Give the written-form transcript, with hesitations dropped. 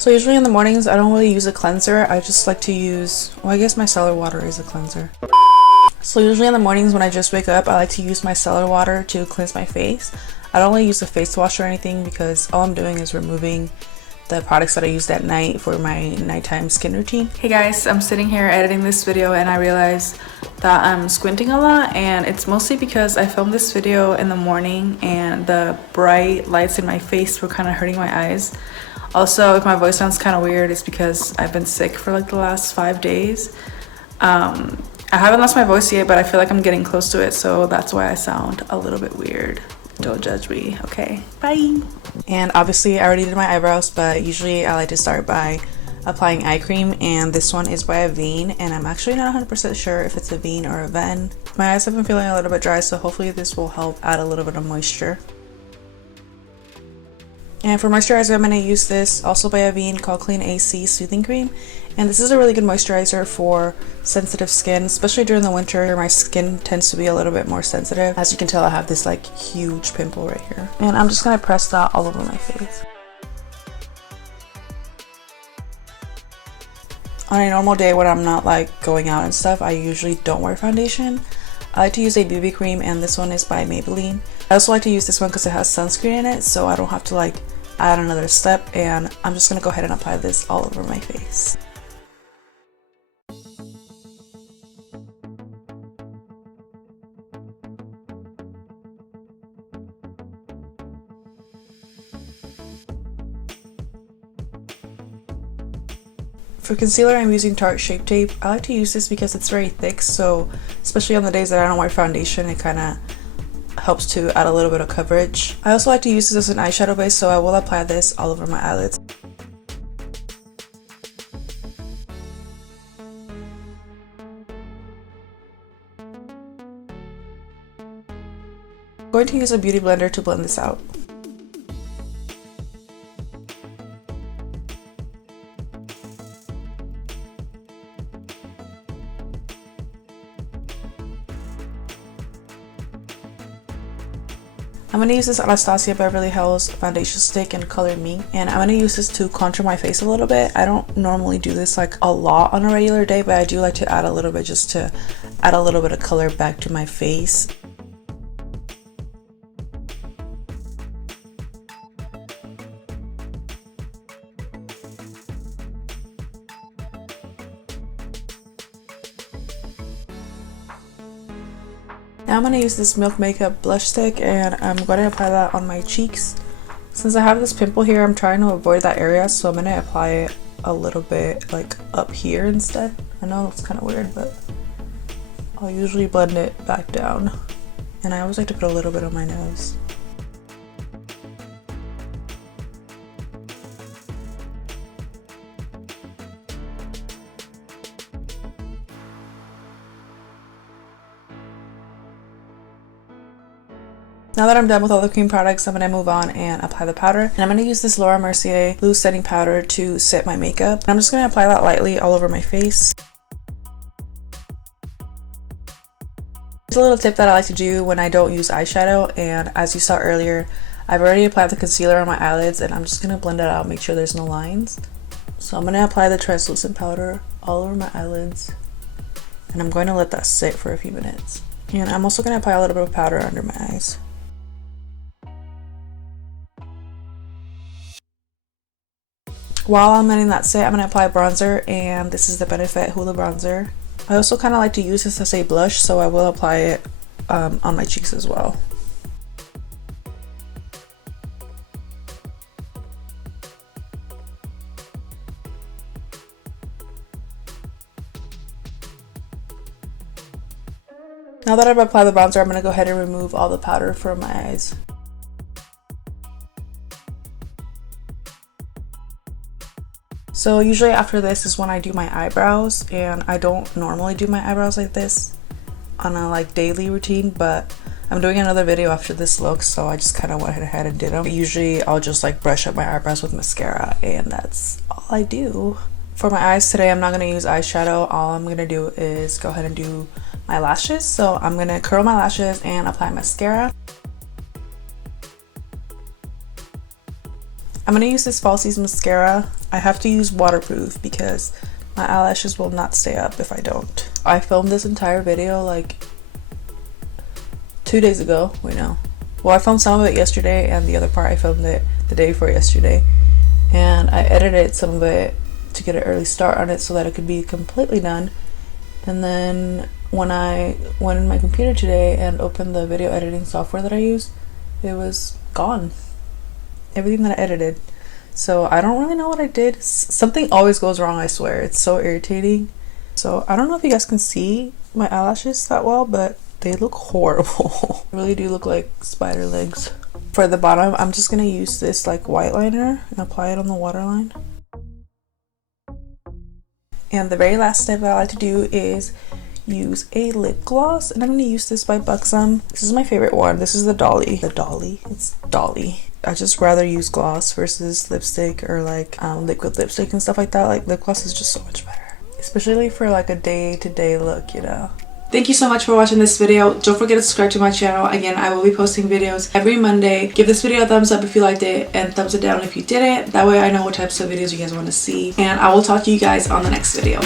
So usually in the mornings I don't really use a cleanser. I just like to use, well, I guess micellar water is a cleanser. So usually in the mornings when I just wake up, I like to use micellar water to cleanse my face. I don't really use a face wash or anything because all I'm doing is removing the products that I used at night for my nighttime skin routine. Hey guys, I'm sitting here editing this video and I realized that I'm squinting a lot, and it's mostly because I filmed this video in the morning and the bright lights in my face were kind of hurting my eyes. Also, if my voice sounds kind of weird, it's because I've been sick for like the last 5 days. I haven't lost my voice yet, but I feel like I'm getting close to it, so that's why I sound a little bit weird. Don't judge me, okay? Bye! And obviously I already did my eyebrows, but usually I like to start by applying eye cream, and this one is by Avène, and I'm actually not 100% sure if it's Avène or Avène. My eyes have been feeling a little bit dry, so hopefully this will help add a little bit of moisture. And for moisturizer, I'm going to use this also by Avène called Clean AC Soothing Cream. And this is a really good moisturizer for sensitive skin, especially during the winter. My skin tends to be a little bit more sensitive. As you can tell, I have this like huge pimple right here. And I'm just going to press that all over my face. On a normal day when I'm not like going out and stuff, I usually don't wear foundation. I like to use a BB cream, and this one is by Maybelline. I also like to use this one because it has sunscreen in it, so I don't have to like add another step, and I'm just gonna go ahead and apply this all over my face. For concealer, I'm using Tarte Shape Tape. I like to use this because it's very thick, so especially on the days that I don't wear foundation, it kind of helps to add a little bit of coverage. I also like to use this as an eyeshadow base, so I will apply this all over my eyelids. I'm going to use a beauty blender to blend this out. I'm going to use this Anastasia Beverly Hills foundation stick in color Me, and I'm going to use this to contour my face a little bit. I don't normally do this like a lot on a regular day, but I do like to add a little bit just to add a little bit of color back to my face. Now I'm going to use this Milk Makeup blush stick, and I'm going to apply that on my cheeks. Since I have this pimple here, I'm trying to avoid that area, so I'm going to apply it a little bit like up here instead. I know it's kind of weird, but I'll usually blend it back down. And I always like to put a little bit on my nose. Now that I'm done with all the cream products, I'm going to move on and apply the powder. And I'm going to use this Laura Mercier loose setting powder to set my makeup. I'm just going to apply that lightly all over my face. There's a little tip that I like to do when I don't use eyeshadow, and as you saw earlier, I've already applied the concealer on my eyelids, and I'm just going to blend it out, make sure there's no lines. So I'm going to apply the translucent powder all over my eyelids, and I'm going to let that sit for a few minutes. And I'm also going to apply a little bit of powder under my eyes. While I'm letting that sit, I'm going to apply bronzer, and this is the Benefit Hoola bronzer. I also kind of like to use this as a blush, so I will apply it on my cheeks as well. Now that I've applied the bronzer, I'm going to go ahead and remove all the powder from my eyes. So usually after this is when I do my eyebrows, and I don't normally do my eyebrows like this on a like daily routine, but I'm doing another video after this look, so I just kind of went ahead and did them. Usually I'll just like brush up my eyebrows with mascara, and that's all I do. For my eyes today, I'm not going to use eyeshadow. All I'm going to do is go ahead and do my lashes. So I'm going to curl my lashes and apply mascara. I'm gonna use this Falsies mascara. I have to use waterproof because my eyelashes will not stay up if I don't. I filmed this entire video like 2 days ago. Wait, no. Well, I filmed some of it yesterday and the other part I filmed it the day before yesterday. And I edited some of it to get an early start on it so that it could be completely done. And then when I went in my computer today and opened the video editing software that I use, it was gone. Everything that I edited. So I don't really know what I did. Something always goes wrong, I swear. It's so irritating. So I don't know if you guys can see my eyelashes that well, but they look horrible. They really do look like spider legs. For the bottom, I'm just gonna use this like white liner and apply it on the waterline. And the very last step that I like to do is use a lip gloss, and I'm going to use this by Buxom. This is my favorite one. This is the Dolly. It's Dolly. I just rather use gloss versus lipstick or like liquid lipstick and stuff like that. Like lip gloss is just so much better, especially for like a day-to-day look, you know. Thank you so much for watching this video. Don't forget to subscribe to my channel. Again, I will be posting videos every Monday. Give this video a thumbs up if you liked it and thumbs it down if you didn't. That way I know what types of videos you guys want to see. And I will talk to you guys on the next video.